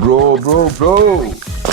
Bro.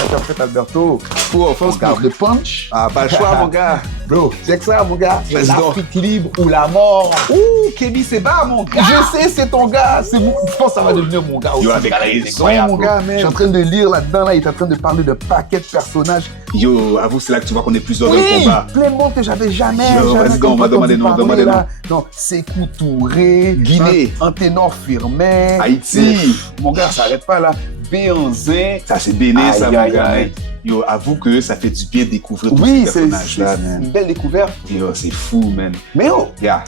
T'as fait Alberto. Pour offense, On garde le punch. Ah, pas le choix, mon gars. Bro, check ça, mon gars. Let's go. L'Afrique libre ou la mort. Ouh, Kémy Séba, mon gars. Je sais, c'est ton gars. Je pense que ça va devenir mon gars aussi. Yo, avec la C'est incroyable, mon gars, man. Je suis en train de lire là-dedans, là. Il est en train de parler de paquets de personnages. Yo, avoue, c'est là que tu vois qu'on est plusieurs dans le Oui, combat. plein de monde que j'avais jamais. Yo, vas-y, on va demander non, entendu parler, demander non. là. Non, Sékou Touré. Guinée. Anténor Firmin. Haïti. Mon gars, ça s'arrête pas là. Béanzin. Ça, c'est Bénin, ça, Aïe, mon aïe, gars. aïe. Yo, avoue que ça fait du bien de découvrir tous Oui, ces c'est personnages-là, man. une belle découverte. Yo, c'est fou, man. Mais oh, Yeah.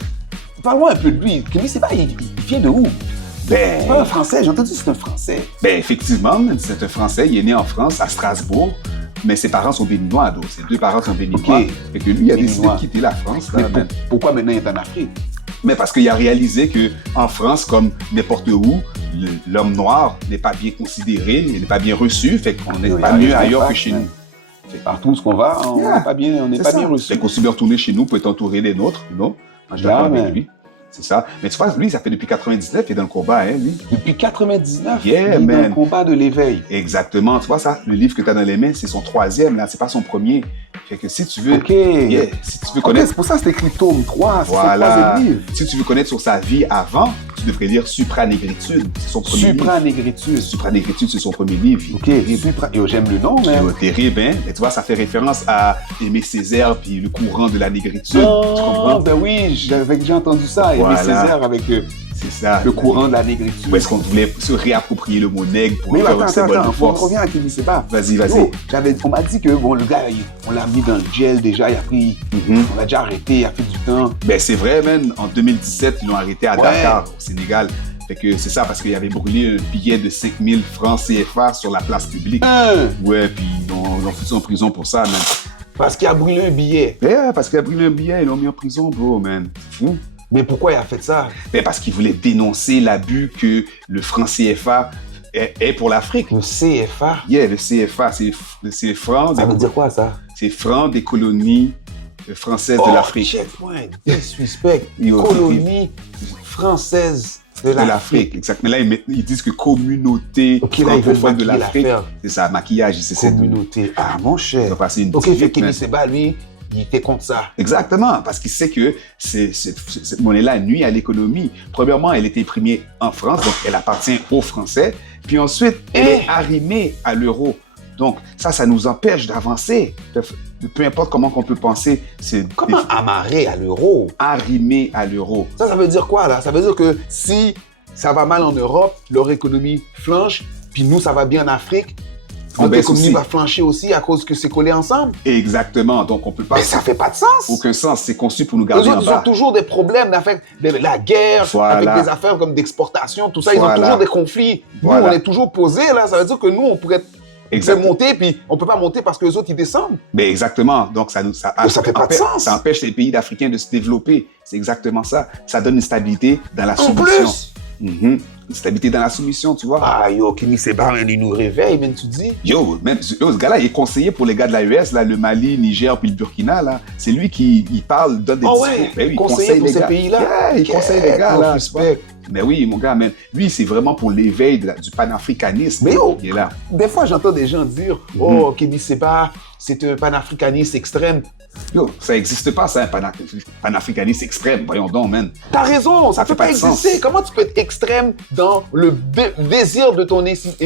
parle-moi un peu de lui. Kémy Séba, il vient de où? Ben, C'est pas un Français, j'ai entendu que c'est un Français. ben, effectivement, man, c'est un Français. Il est né en France, à Strasbourg. Mais ses parents sont béninois, donc ses deux parents sont béninois. Ok. Et que lui, il a décidé Béninois. de quitter la France, Mais là, man. pourquoi maintenant il est en Afrique? Mais parce qu'il a réalisé qu'en France, comme n'importe où, l'homme noir n'est pas bien considéré, il n'est pas bien reçu, fait qu'on n'est Oui, pas il a mieux raison, ailleurs fact, que chez man. nous. Partout où on va, on Yeah. n'est pas bien, C'est ça. reçu. Fait qu'on s'est bien retourner chez nous pour être entouré des nôtres, non? Moi, je suis d'accord Yeah, avec man. lui. C'est ça. Mais tu vois, lui, ça fait depuis 99, il est dans le combat, hein, lui. Depuis 99, Yeah, il est dans man. le combat de l'éveil. Exactement. Tu vois, ça, le livre que tu as dans les mains, c'est son troisième, là. C'est pas son premier. Fait que si tu veux. Ok. Yeah, si tu veux Ok, connaître. c'est pour ça que c'est écrit tome 3, c'est son Voilà. troisième livre. Si tu veux connaître sur sa vie avant, tu devrais lire Supranégritude. C'est son premier livre. Supranégritude. Supranégritude, c'est son premier livre. Ok, Yo, j'aime le nom, Yo, même. terrible, hein? Mais tu vois, ça fait référence à Aimé Césaire puis le courant de la négritude. Tu Oh, comprends? ben oui, j'avais déjà entendu ça. Il y avait Voilà. Césaire avec C'est ça. le courant de la négritude. Où est-ce qu'on voulait se réapproprier le mot nègre pour Mais faire un attends, symbole de on force? revient à Kémy Séba. Vas-y. Yo, on m'a dit que bon, le gars, on l'a mis dans le gel déjà, il a pris, Mhm. on l'a déjà arrêté, il a fait du temps. Ben, c'est vrai, man. En 2017, ils l'ont arrêté à Ouais. Dakar, au Sénégal. Fait que c'est ça, parce qu'il avait brûlé un billet de 5000 francs CFA sur la place publique. Ouais, puis ils l'ont foutu en prison pour ça, man. Parce qu'il a brûlé un billet. Ben, parce qu'il a brûlé un billet, ils l'ont mis en prison, bro, man. C'est fou. Mais pourquoi il a fait ça? Ben, parce qu'il voulait dénoncer l'abus que le franc CFA est pour l'Afrique. Le CFA. Yeah, le CFA, c'est le franc Ça veut des, dire quoi, ça? c'est franc des colonies françaises de l'Afrique. Checkpoint, disrespect. Yo. Colonie française de De l'Afrique, exact. Mais là, ils disent que communauté Ok, là, ils veulent francophone de maquiller l'Afrique, l'affaire. c'est ça, maquillage, c'est cette Communauté. Ah, mon Ils cher. ont passé une Ok, petite fait vite, Kémy mais- Séba, lui, il était contre ça. Exactement, parce qu'il sait que cette monnaie-là nuit à l'économie. Premièrement, elle est imprimée en France, donc elle appartient aux Français. Puis ensuite, elle est arrimée à l'euro. Donc ça nous empêche d'avancer. Peu importe comment qu'on peut penser, c'est Comment amarrer à l'euro? arrimé à l'euro. Ça veut dire quoi, là? Ça veut dire que si ça va mal en Europe, leur économie flanche, puis nous, ça va bien en Afrique, On notre baisse économie aussi. va flancher aussi à cause que c'est collé ensemble. Exactement, donc on peut pas... Mais ça fait pas de sens. Aucun sens, c'est conçu pour nous Eux garder en autres, ils ont bas. toujours des problèmes d'affaires, la guerre, Voilà. avec des affaires comme d'exportation, tout ça. Ils Voilà. ont toujours des conflits. Nous, Voilà. on est toujours posés, là. Ça veut dire que nous, on pourrait Exact. monter, puis on peut pas monter parce que les autres, ils descendent. Mais exactement, donc ça fait pas de sens. Ça empêche les pays africains de se développer. C'est exactement ça. Ça donne une stabilité dans la En soumission. plus! Mhm. Une stabilité dans la soumission, tu vois. Ah, yo, Kémy Séba, il nous réveille, même, tu dis. Yo, même, ce gars-là, il est conseiller pour les gars de l'AES, là, le Mali, Niger, puis le Burkina, là. C'est lui qui il parle, donne des Oh discours. ouais, Ben oui, il conseiller conseille pour les ces gars. pays-là. Yeah, il conseille les gars, Oh, là. respect. Mais oui, mon gars, man. Lui, c'est vraiment pour l'éveil du panafricanisme. Mais yo, il est là. des fois, j'entends des gens dire Oh, Kémy Séba, c'est un panafricaniste extrême. Yo, ça n'existe pas, ça, un panafricanisme extrême. Voyons donc, man. T'as raison, ça Ça peut fait pas pas de exister. sens. Comment tu peux être extrême dans le désir de ton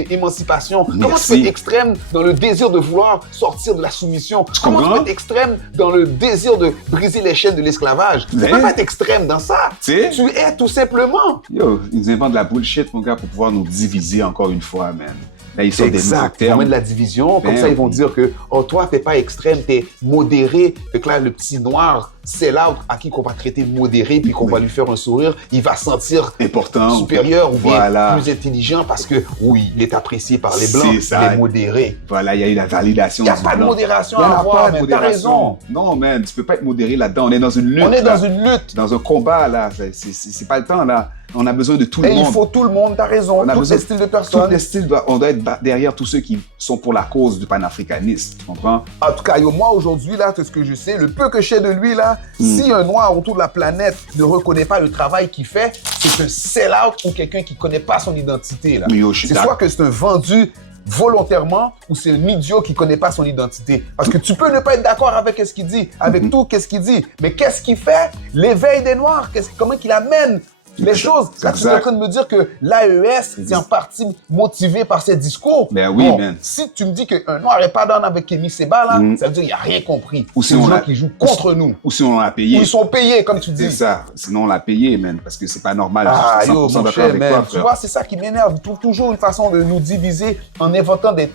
émancipation? Comment tu Merci. peux être extrême dans le désir de vouloir sortir de la soumission? Comment tu comprends? peux être extrême dans le désir de briser les chaînes de l'esclavage? Tu Mais- peux pas être extrême dans ça. Tu sais? Tu es tout simplement. Yo, ils nous inventent de la bullshit, mon gars, pour pouvoir nous diviser encore une fois, man. Là, ils sortent des nouveaux Exact. Ils vont termes. mettre de la division. Comme Ben ça, ils vont oui. dire que, oh, toi, t'es pas extrême, t'es modéré. Fait que là, le petit noir, c'est là à qui qu'on va traiter de modéré, puis qu'on va lui faire un sourire. Il va se sentir Important. supérieur ou bien Voilà. plus intelligent parce que, oui, il est apprécié par les Blancs. C'est ça. Il est modéré. Voilà, il y a eu la validation. Il n'y a du pas de blanc. modération Il y en à a avoir, pas de mais t'as modération. raison. Non, man, tu peux pas être modéré là-dedans. On est dans une lutte. On est là. dans une lutte. Dans un combat, là. C'est pas le temps, là. On a besoin de tout le Et monde. il faut tout le monde, t'as raison. On a Tous besoin les styles de Tous personnes. les styles, on doit être derrière tous ceux qui sont pour la cause du panafricanisme. Tu comprends? En tout cas, yo, moi aujourd'hui, là, c'est ce que je sais, le peu que je sais de lui, là, si un noir autour de la planète ne reconnaît pas le travail qu'il fait, c'est un sell-out ou quelqu'un qui connaît pas son identité, là. Mais yo, je suis C'est d'accord. soit que c'est un vendu volontairement ou c'est un idiot qui connaît pas son identité. Parce que tu peux ne pas être d'accord avec ce qu'il dit, avec tout qu'est-ce qu'il dit, mais qu'est-ce qu'il fait? L'éveil des Noirs, comment qu'il amène les choses. Là, tu es en train de me dire que l'AES est en partie motivé par ses discours. Ben oui, man. Si tu me dis qu'un Noir n'est pas down avec Kémy Séba, là, ça veut dire qu'il n'a rien compris. Ou c'est des gens qui jouent contre nous. Ou si on l'a payé. Ou ils sont payés, comme tu dis. C'est ça. Sinon, on l'a payé, man. Parce que c'est pas normal. Ah, Je suis 100% yo, mon d'accord cher, avec toi, man. Tu frère. vois, c'est ça qui m'énerve. Ils trouvent toujours une façon de nous diviser en inventant des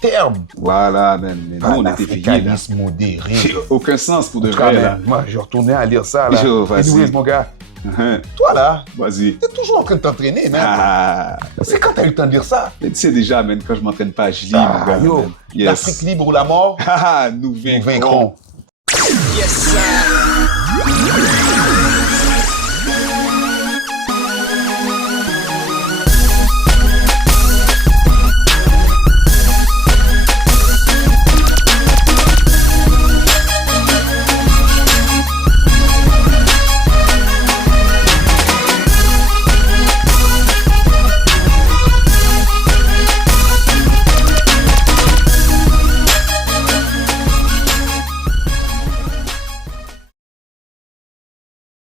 termes. Voilà, man. Mais nous, on était payés, là. Africanisme modéré. Aucun sens pour de En tout cas, vrai, là. man, moi, je retournais à lire ça, là. Yo, vas-y. Anyways, mon gars, toi, là, Vas-y. t'es toujours en train de t'entraîner, man. Ah. C'est quand t'as eu le temps de lire ça? Mais tu sais déjà, man, quand je m'entraîne pas, je lis, mon gars. Yo, man. Yes. l'Afrique libre ou la mort, Ah, nous nous vaincrons. vaincrons. Yes, sir.